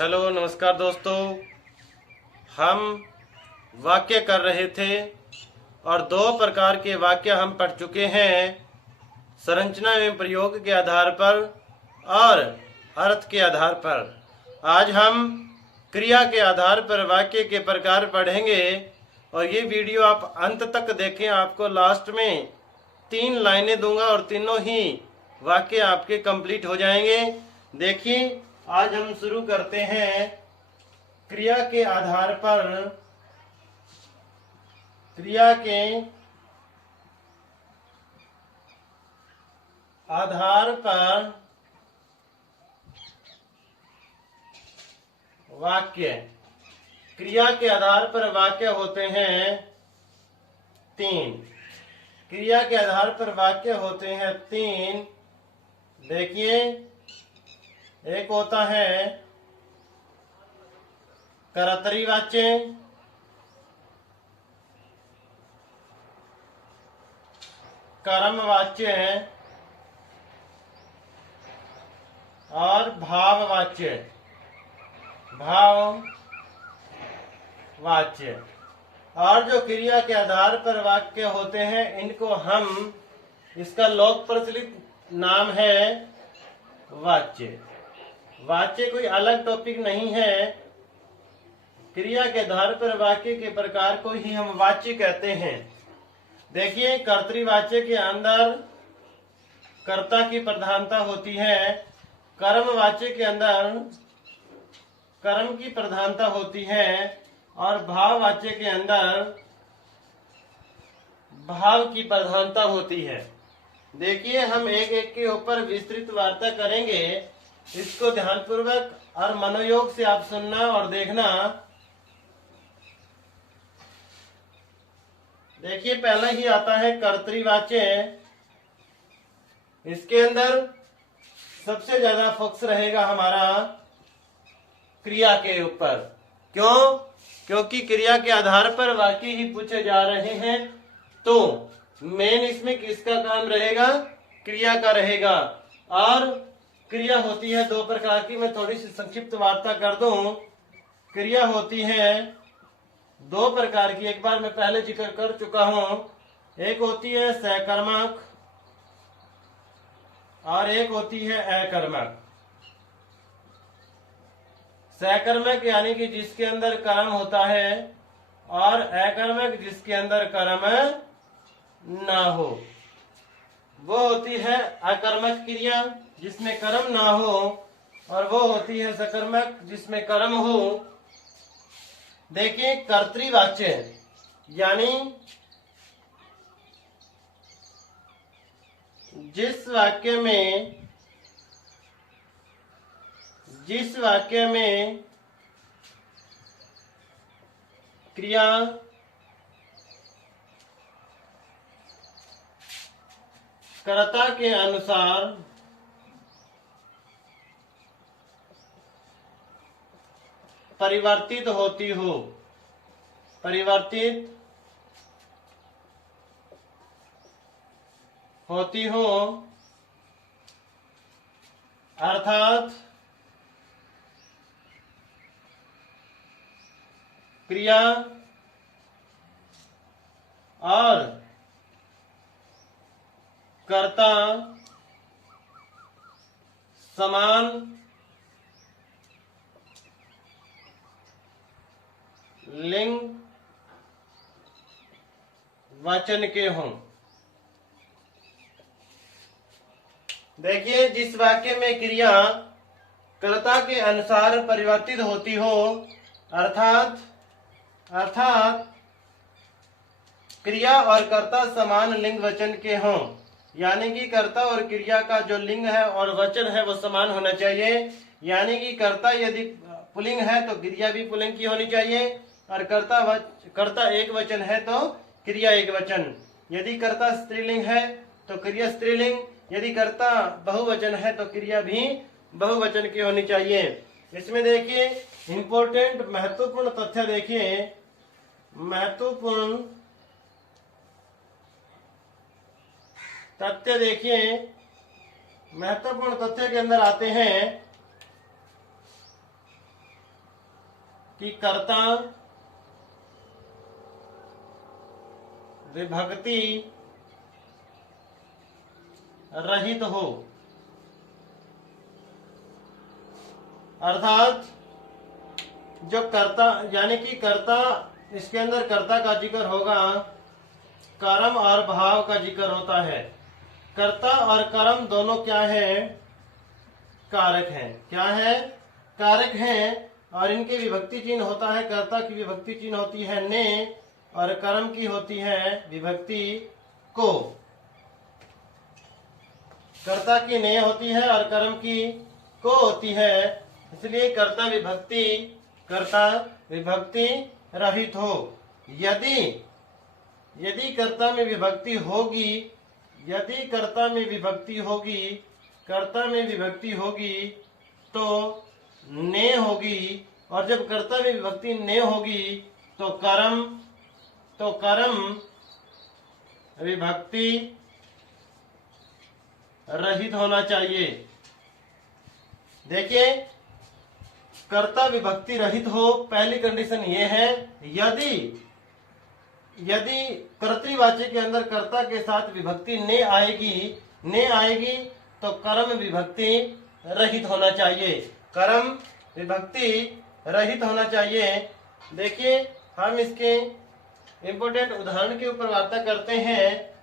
Hello नमस्कार दोस्तों। हम वाक्य कर रहे थे और दो प्रकार के वाक्य हम पढ़ चुके हैं, संरचना एवं प्रयोग के आधार पर और अर्थ के आधार पर। आज हम क्रिया के आधार पर वाक्य के प्रकार पढ़ेंगे और ये वीडियो आप अंत तक देखें। आपको लास्ट में 3 लाइनें दूंगा और तीनों ही वाक्य आपके कंप्लीट हो जाएंगे। देखिए, आज हम शुरू करते हैं क्रिया के आधार पर। क्रिया के आधार पर वाक्य। क्रिया के आधार पर वाक्य होते हैं 3। क्रिया के आधार पर वाक्य होते हैं 3। देखिए, एक होता है कर्तरी वाच्य, कर्म वाच्य और भाव वाच्य। भाव वाच्य। और जो क्रिया के आधार पर वाक्य होते हैं, इनको हम, इसका लोक प्रचलित नाम है वाच्य। वाच्य कोई अलग टॉपिक नहीं है। क्रिया के आधार पर वाक्य के प्रकार को ही हम वाच्य कहते हैं। देखिए, कर्तृवाच्य के अंदर कर्ता की प्रधानता होती है, कर्म वाच्य के अंदर कर्म की प्रधानता होती है और भाव वाच्य के अंदर भाव की प्रधानता होती है। देखिए, हम एक एक के ऊपर विस्तृत वार्ता करेंगे। इसको ध्यानपूर्वक और मनोयोग से आप सुनना और देखना। देखिए, पहला ही आता है कर्तृवाच्य। इसके अंदर सबसे ज्यादा फोकस रहेगा हमारा क्रिया के ऊपर। क्यों? क्योंकि क्रिया के आधार पर वाक्य ही पूछे जा रहे हैं, तो मेन इसमें किसका काम रहेगा? क्रिया का रहेगा। और क्रिया होती है 2 प्रकार की। मैं थोड़ी सी संक्षिप्त वार्ता कर दूं। क्रिया होती है 2 प्रकार की। एक बार मैं पहले जिक्र कर चुका हूं। एक होती है सकर्मक और एक होती है अकर्मक। सकर्मक यानी कि जिसके अंदर कर्म होता है, और अकर्मक जिसके अंदर कर्म ना हो। वो होती है अकर्मक क्रिया जिसमें कर्म ना हो, और वो होती है सकर्मक जिसमें कर्म हो। देखिए, कर्तृवाच्य यानी जिस वाक्य में क्रिया कर्ता के अनुसार परिवर्तित होती हो। परिवर्तित होती हो अर्थात क्रिया और कर्ता समान लिंग वचन के हों। देखिए, जिस वाक्य में क्रिया कर्ता के अनुसार परिवर्तित होती हो, अर्थात क्रिया और कर्ता समान लिंग वचन के हों, यानी कि कर्ता और क्रिया का जो लिंग है और वचन है वो समान होना चाहिए। यानी कि कर्ता यदि पुल्लिंग है तो क्रिया भी पुल्लिंग की होनी चाहिए, और कर्ता एक वचन है तो क्रिया एक वचन। यदि कर्ता स्त्रीलिंग है तो क्रिया स्त्रीलिंग, यदि कर्ता बहुवचन है तो क्रिया भी बहुवचन की होनी चाहिए। इसमें देखिए, इंपॉर्टेंट महत्वपूर्ण तथ्य देखिए। महत्वपूर्ण तथ्य देखिए, महत्वपूर्ण तथ्य के अंदर आते हैं कि कर्ता विभक्ति रहित हो, अर्थात जो कर्ता यानी कि कर्ता, इसके अंदर कर्ता का जिक्र होगा, कर्म और भाव का जिक्र होता है। कर्ता और कर्म दोनों क्या है? कारक हैं। क्या है? कारक हैं। और इनके विभक्ति चिन्ह होता है, कर्ता की विभक्ति चिन्ह होती है ने और कर्म की होती है विभक्ति को। कर्ता की ने होती है और कर्म की को होती है, इसलिए कर्ता विभक्ति रहित हो। यदि कर्ता में विभक्ति होगी, यदि कर्ता में विभक्ति होगी तो ने होगी, और जब कर्ता में विभक्ति ने होगी तो कर्म विभक्ति रहित होना चाहिए। देखिए, कर्ता विभक्ति रहित हो, पहली कंडीशन ये है, यदि कर्तृवाच्य के अंदर कर्ता के साथ विभक्ति ने आएगी तो कर्म विभक्ति रहित होना चाहिए। कर्म विभक्ति रहित होना चाहिए। देखिए, हम इसके इंपोर्टेंट उदाहरण के ऊपर वार्ता करते हैं।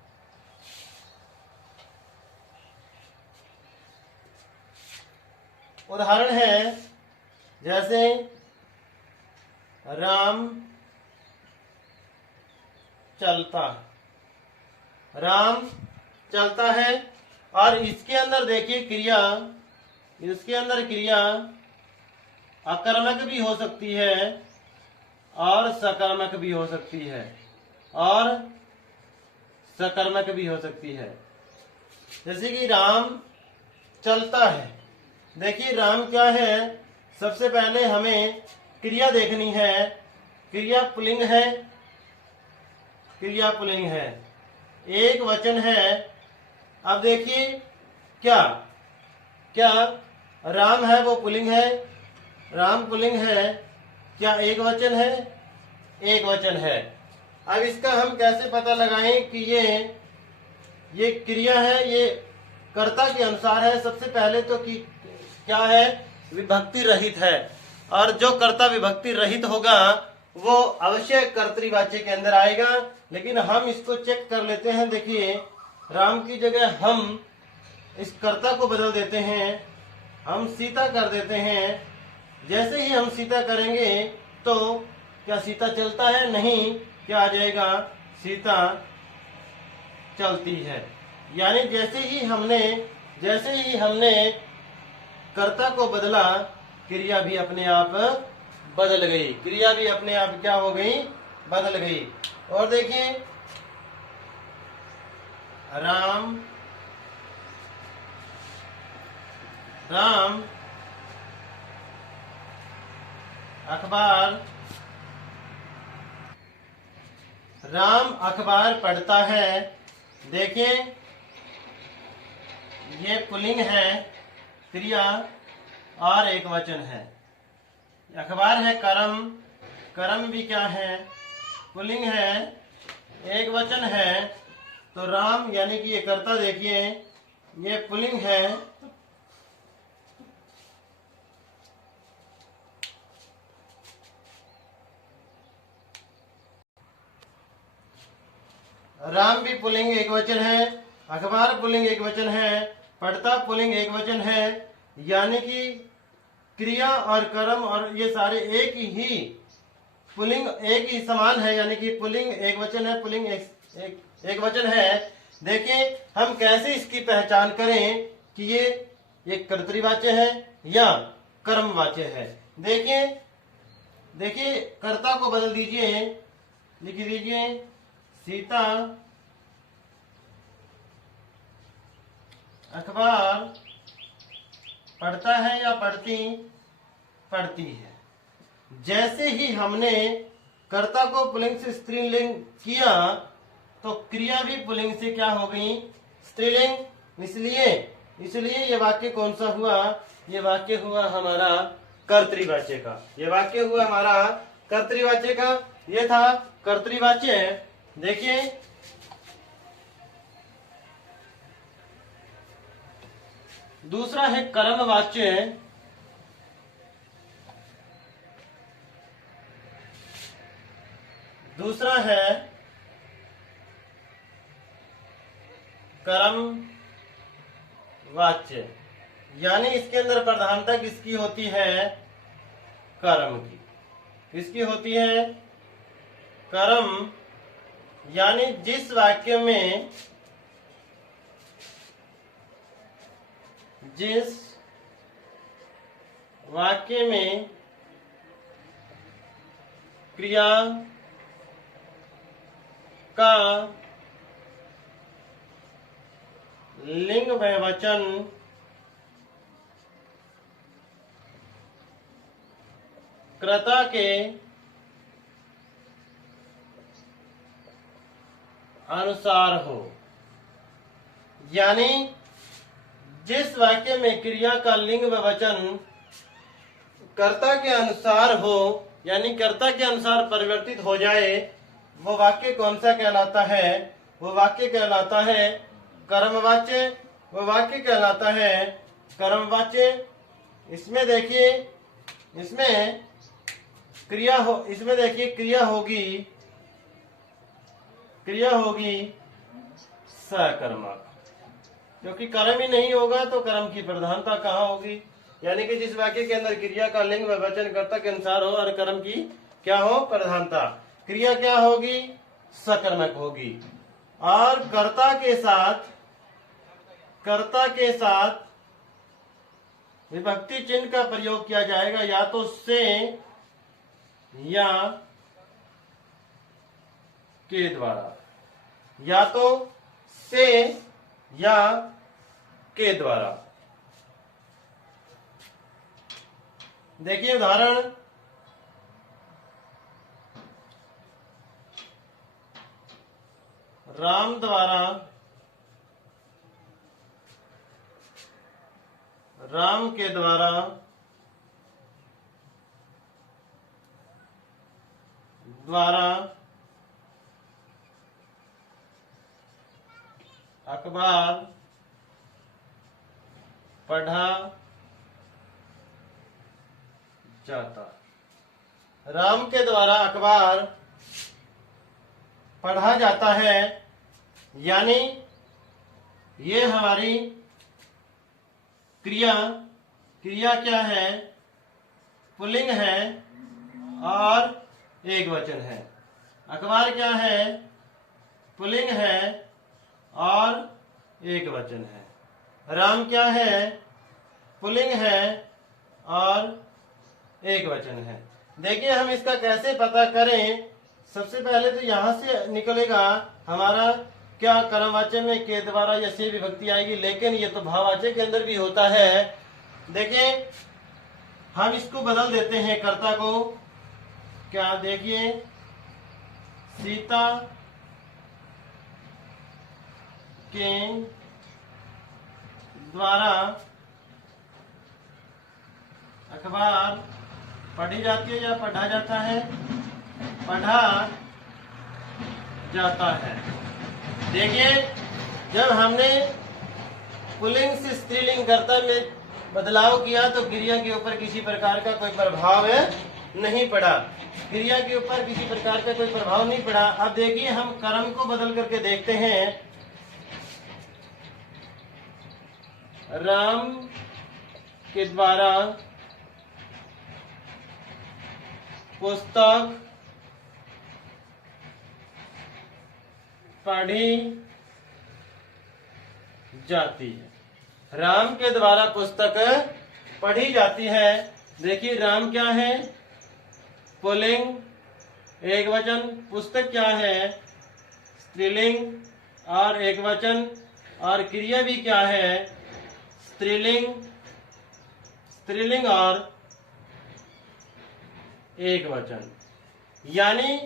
उदाहरण है जैसे राम चलता है, और इसके अंदर देखिए क्रिया अकर्मक भी हो सकती है और सकर्मक भी हो सकती है, जैसे कि राम चलता है। देखिए, राम क्या है? सबसे पहले हमें क्रिया देखनी है। क्रिया पुल्लिंग है, एक वचन है। अब देखिए, क्या राम है वो पुल्लिंग है? राम पुल्लिंग है। क्या एक वचन है? एक वचन है। अब इसका हम कैसे पता लगाएं कि ये क्रिया है, ये कर्ता के अनुसार है? सबसे पहले तो कि क्या है? विभक्ति रहित है, और जो कर्ता विभक्ति रहित होगा वो अवश्य कर्तृवाच्य के अंदर आएगा। लेकिन हम इसको चेक कर लेते हैं। देखिए, राम की जगह हम इस कर्ता को बदल देते हैं, हम सीता कर देते हैं। जैसे ही हम सीता करेंगे तो क्या सीता चलता है? नहीं। क्या आ जाएगा? सीता चलती है। यानी जैसे ही हमने कर्ता को बदला, क्रिया भी अपने आप बदल गई। क्रिया भी अपने आप क्या हो गई? बदल गई। और देखिए, राम अखबार पढ़ता है। देखिए, ये पुल्लिंग है क्रिया और एक वचन है। अखबार है कर्म भी क्या है? पुल्लिंग है, एक वचन है। तो राम यानी कि ये कर्ता, देखिए ये पुल्लिंग है, राम भी पुल्लिंग एक वचन है, अखबार पुल्लिंग एक वचन है, पढ़ता पुल्लिंग एक वचन है। यानी कि क्रिया और कर्म और ये सारे एक ही पुल्लिंग, एक ही समान है। यानी कि पुल्लिंग एक वचन है, पुल्लिंग एक वचन है। देखिए, हम कैसे इसकी पहचान करें कि ये कर्तृवाच्य है या कर्मवाच्य है? देखिए कर्ता को बदल दीजिए, लिख दीजिए सीता अखबार पढ़ता है या पढ़ती है। जैसे ही हमने कर्ता को पुल्लिंग से स्त्रीलिंग किया तो क्रिया भी पुल्लिंग से क्या हो गई? स्त्रीलिंग। इसलिए ये वाक्य कौन सा हुआ? ये वाक्य हुआ हमारा कर्तृवाच्य का। ये वाक्य हुआ हमारा कर्तृवाच्य का, ये था कर्तृवाच्य। देखिए दूसरा है कर्मवाच्य। दूसरा है कर्मवाच्य, यानी इसके अंदर प्रधानता किसकी होती है? कर्म की। किसकी होती है? कर्म, यानी जिस वाक्य में क्रिया का लिंग वचन कर्ता के अनुसार हो, यानी जिस वाक्य में क्रिया का लिंग व वचन कर्ता के अनुसार हो, यानी कर्ता के अनुसार परिवर्तित हो जाए, वो वाक्य कौन सा कहलाता है? वो वाक्य कहलाता है कर्मवाच्य। वो वाक्य कहलाता है कर्मवाच्य। इसमें देखिए, इसमें देखिए क्रिया होगी सकर्मक, क्योंकि कर्म ही नहीं होगा तो कर्म की प्रधानता कहाँ होगी? यानी कि जिस वाक्य के अंदर क्रिया का लिंग व वचन कर्ता के अनुसार हो और कर्म की क्या हो? प्रधानता। क्रिया क्या होगी? सकर्मक होगी। और कर्ता के साथ विभक्ति चिन्ह का प्रयोग किया जाएगा, या तो से या के द्वारा, या तो से या के द्वारा। देखिए उदाहरण, राम द्वारा राम के द्वारा अखबार पढ़ा जाता। राम के द्वारा अखबार पढ़ा जाता है, यानी ये हमारी क्रिया क्या है? पुल्लिंग है और एक वचन है। अखबार क्या है? पुल्लिंग है और एक वचन है। राम क्या है? पुल्लिंग है और एक वचन है। देखिए हम इसका कैसे पता करें? सबसे पहले तो यहां से निकलेगा हमारा क्या, कर्मवाच्य में के द्वारा या से विभक्ति आएगी, लेकिन ये तो भाववाच्य के अंदर भी होता है। देखिए हम इसको बदल देते हैं कर्ता को। क्या? देखिए सीता के द्वारा अखबार पढ़ी जाती है या पढ़ा जाता है? पढ़ा जाता है। देखिए जब हमने पुल्लिंग से स्त्रीलिंग कर्ता में बदलाव किया तो क्रिया के ऊपर किसी प्रकार का कोई प्रभाव नहीं पड़ा। क्रिया के ऊपर किसी प्रकार का कोई प्रभाव नहीं पड़ा। अब देखिए हम कर्म को बदल करके देखते हैं। राम के द्वारा पुस्तक पढ़ी जाती है। राम के द्वारा पुस्तक पढ़ी जाती है। देखिए राम क्या है? पुल्लिंग एक वचन, पुस्तक क्या है? स्त्रीलिंग और एक वचन, और क्रिया भी क्या है? स्त्रीलिंग और एक वचन। यानी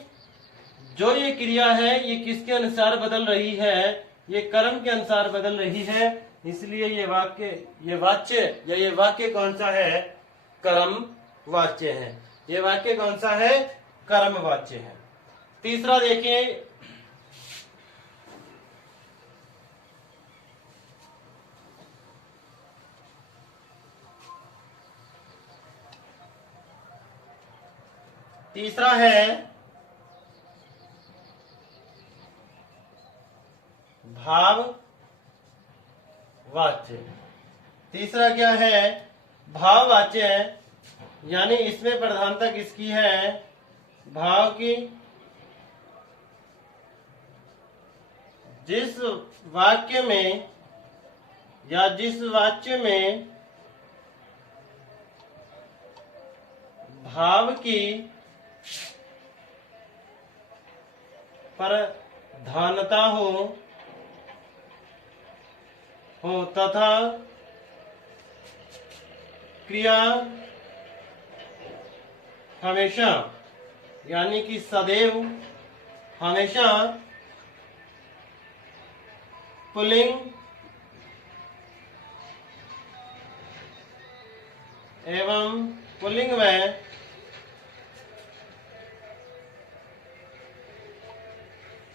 जो ये क्रिया है ये किसके अनुसार बदल रही है? ये कर्म के अनुसार बदल रही है। इसलिए ये वाच्य या ये वाक्य कौन सा है? कर्म वाच्य है। ये वाक्य कौन सा है? कर्म वाच्य है। तीसरा देखिए, तीसरा है भाव वाच्य। तीसरा क्या है? भाव वाच्य है, यानी इसमें प्रधानता किसकी है? भाव की। जिस वाक्य में या जिस वाच्य में भाव की प्रधानता हो तथा क्रिया हमेशा, यानी कि सदैव, हमेशा पुल्लिंग एवं पुल्लिंग में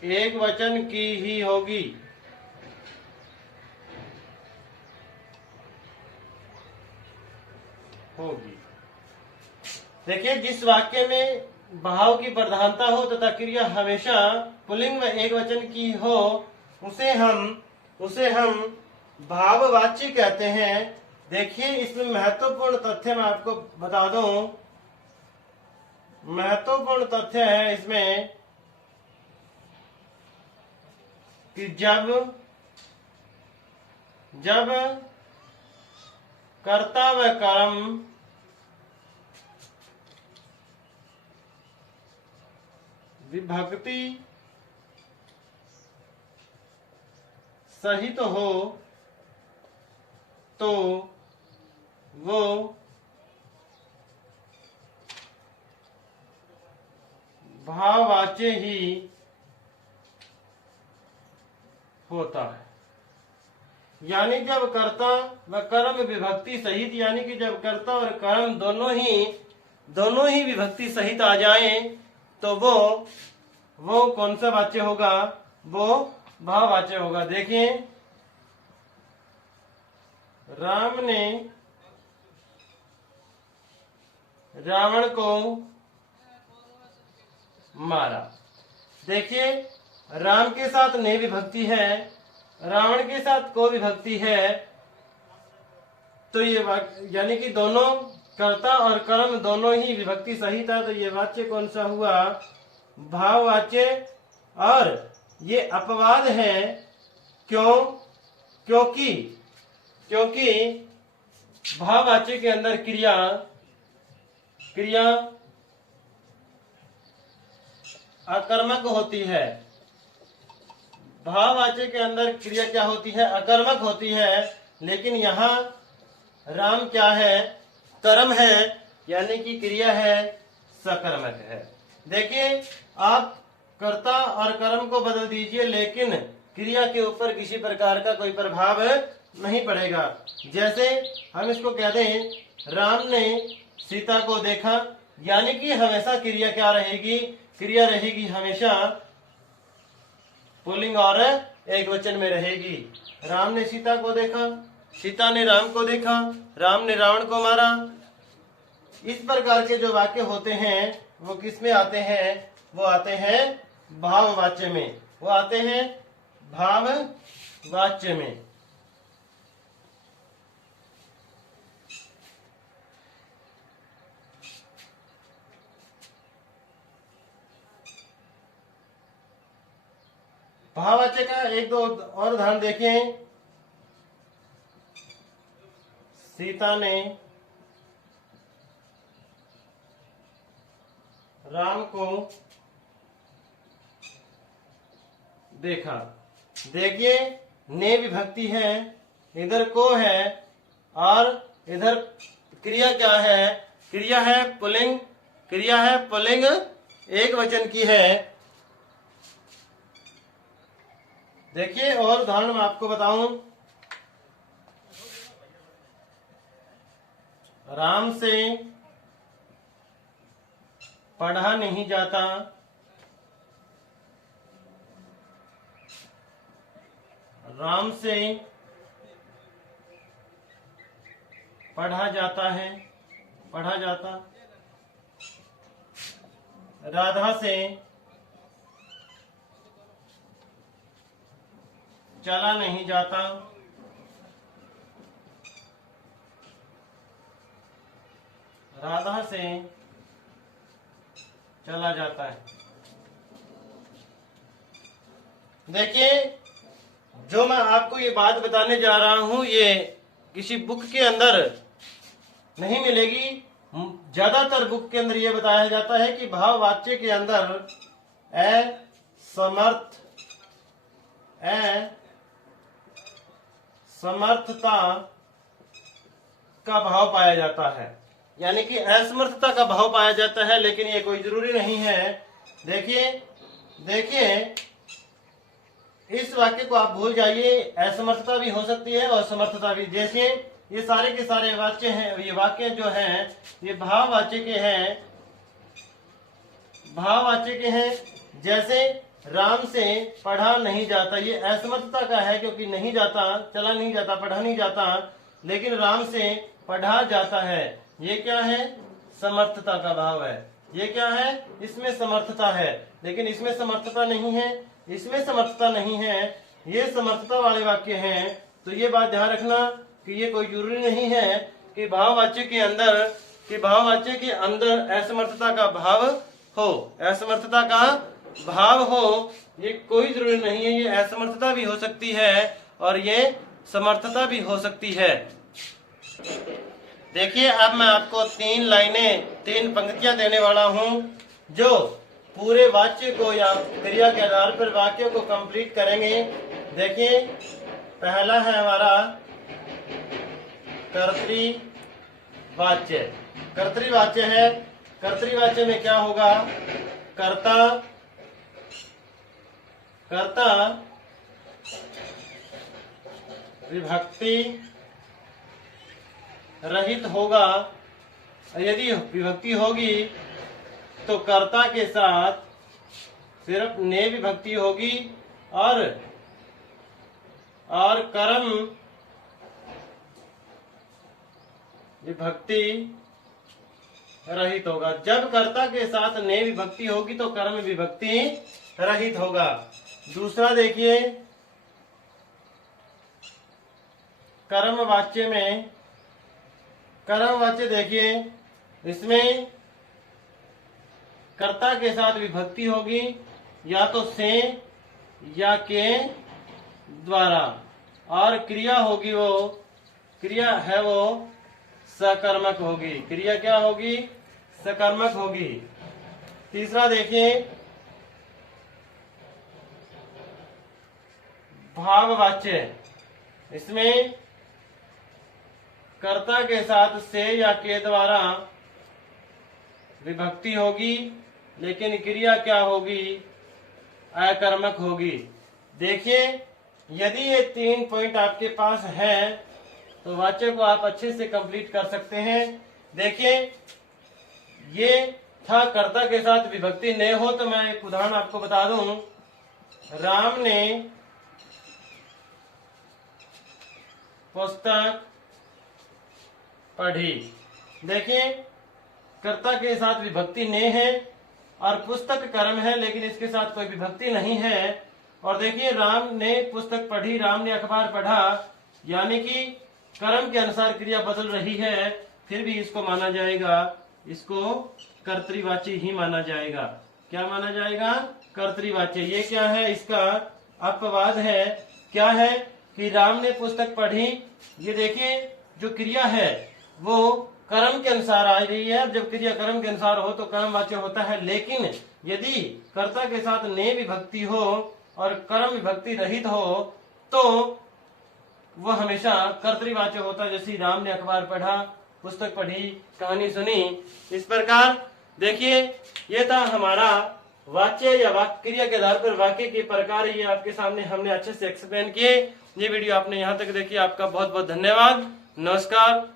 एक वचन की ही होगी। देखिए, जिस वाक्य में भाव की प्रधानता हो तथा क्रिया हमेशा पुल्लिंग में एक वचन की हो, उसे हम भाववाच्य कहते हैं। देखिए, इसमें महत्वपूर्ण तथ्य मैं आपको बता दूं। महत्वपूर्ण तथ्य है इसमें कि जब कर्ता व कर्म विभक्ति सहित हो तो वो भाववाच्य ही होता है। यानी जब कर्ता व कर्म विभक्ति सहित, यानी कि जब कर्ता और कर्म दोनों ही विभक्ति सहित आ जाएं, तो वो कौन सा वाच्य होगा? वो भाववाच्य होगा। देखिए, राम ने रावण को मारा। देखिए, राम के साथ ने विभक्ति है, रावण के साथ को विभक्ति है, तो ये यानी कि दोनों कर्ता और कर्म दोनों ही विभक्ति सहित है, तो ये वाच्य कौन सा हुआ? भाववाच्य। और ये अपवाद है। क्यों? क्योंकि भाववाच्य के अंदर क्रिया अकर्मक होती है। भाववाच्य के अंदर क्रिया क्या होती है? अकर्मक होती है। लेकिन यहाँ राम क्या है? कर्म है, यानी कि क्रिया है सकर्मक है। देखिए, आप कर्ता और कर्म को बदल दीजिए, लेकिन क्रिया के ऊपर किसी प्रकार का कोई प्रभाव नहीं पड़ेगा। जैसे हम इसको कह दें, राम ने सीता को देखा, यानी कि हमेशा क्रिया क्या रहेगी? क्रिया रहेगी हमेशा पुल्लिंग और एक वचन में रहेगी। राम ने सीता को देखा, सीता ने राम को देखा, राम ने रावण को मारा। इस प्रकार के जो वाक्य होते हैं वो किस में आते हैं? वो आते हैं भाववाच्य में। वो आते हैं भाववाच्य में। भाववाच्य का एक दो और उदाहरण देखें। सीता ने राम को देखा। देखिए, ने विभक्ति है, इधर को है, और इधर क्रिया क्या है? क्रिया है पुल्लिंग, एक वचन की है। देखिए, और उदाहरण मैं आपको बताऊं। राम से पढ़ा नहीं जाता, राम से पढ़ा जाता है, पढ़ा जाता, राधा से चला नहीं जाता, राधा से चला जाता है। देखिए, जो मैं आपको ये बात बताने जा रहा हूं ये किसी बुक के अंदर नहीं मिलेगी। ज्यादातर बुक के अंदर ये बताया जाता है कि भाववाच्य के अंदर असमर्थता का भाव पाया जाता है, यानी कि असमर्थता का भाव पाया जाता है, लेकिन ये कोई जरूरी नहीं है। देखिए इस वाक्य को आप भूल जाइए, असमर्थता भी हो सकती है और समर्थता भी। जैसे ये सारे के सारे वाक्य हैं, ये वाक्य जो हैं ये भाववाच्य के हैं, भाववाच्य के हैं। जैसे राम से पढ़ा नहीं जाता, ये असमर्थता का है क्योंकि नहीं जाता, चला नहीं जाता, पढ़ा नहीं जाता, लेकिन राम से पढ़ा जाता है, ये क्या है? समर्थता का भाव है। ये क्या है? इसमें समर्थता है, लेकिन इसमें समर्थता नहीं है, इसमें समर्थता नहीं है, ये समर्थता वाले वाक्य हैं। तो ये बात ध्यान रखना कि ये कोई जरूरी नहीं है कि भाववाच्य के अंदर असमर्थता का भाव हो, असमर्थता का भाव हो, ये कोई जरूरी नहीं है। ये असमर्थता भी हो सकती है और ये समर्थता भी हो सकती है। देखिए, अब मैं आपको 3 लाइनें, 3 पंक्तियां देने वाला हूं जो पूरे वाक्य को या क्रिया के आधार पर वाक्य को कंप्लीट करेंगे। देखिए, पहला है हमारा कर्तृवाच्य। कर्तृवाच्य है, कर्तृवाच्य में क्या होगा? कर्ता विभक्ति रहित होगा। यदि विभक्ति होगी तो कर्ता के साथ सिर्फ ने विभक्ति होगी और कर्म विभक्ति रहित होगा। जब कर्ता के साथ ने विभक्ति होगी तो कर्म विभक्ति रहित होगा। दूसरा देखिए, कर्मवाच्य में, कर्मवाच्य देखिए, इसमें कर्ता के साथ विभक्ति होगी या तो से या के द्वारा, और क्रिया होगी, वो क्रिया है वो सकर्मक होगी। क्रिया क्या होगी? सकर्मक होगी। तीसरा देखिए, भाववाच्य, इसमें कर्ता के साथ से या के द्वारा विभक्ति होगी, लेकिन क्रिया क्या होगी? अकर्मक होगी। देखिए, यदि ये 3 पॉइंट आपके पास है तो वाक्य को आप अच्छे से कंप्लीट कर सकते हैं। देखिए, ये था कर्ता के साथ विभक्ति न हो। तो मैं एक उदाहरण आपको बता दूं, राम ने पुस्तक पढ़ी। देखिए, कर्ता के साथ विभक्ति ने है और पुस्तक कर्म है, लेकिन इसके साथ कोई विभक्ति नहीं है। और देखिए, राम ने पुस्तक पढ़ी, राम ने अखबार पढ़ा, यानी कि कर्म के अनुसार क्रिया बदल रही है, फिर भी इसको माना जाएगा, इसको कर्तृवाच्य ही माना जाएगा। क्या माना जाएगा? कर्तृवाच्य। ये क्या है? इसका अपवाद है। क्या है? कि राम ने पुस्तक पढ़ी, ये देखिए जो क्रिया है वो कर्म के अनुसार आ रही है। जब क्रिया कर्म के अनुसार हो तो कर्मवाच्य होता है, लेकिन यदि कर्ता के साथ ने विभक्ति हो और कर्म विभक्ति रहित हो तो वह हमेशा कर्तृवाच्य होता है। जैसे राम ने अखबार पढ़ा, पुस्तक पढ़ी, कहानी सुनी, इस प्रकार। देखिए, ये था हमारा वाच्य या वाक्य क्रिया के आधार पर वाक्य के प्रकार। ये आपके सामने हमने अच्छे से एक्सप्लेन किए। ये वीडियो आपने यहाँ तक देखी, आपका बहुत बहुत धन्यवाद। नमस्कार।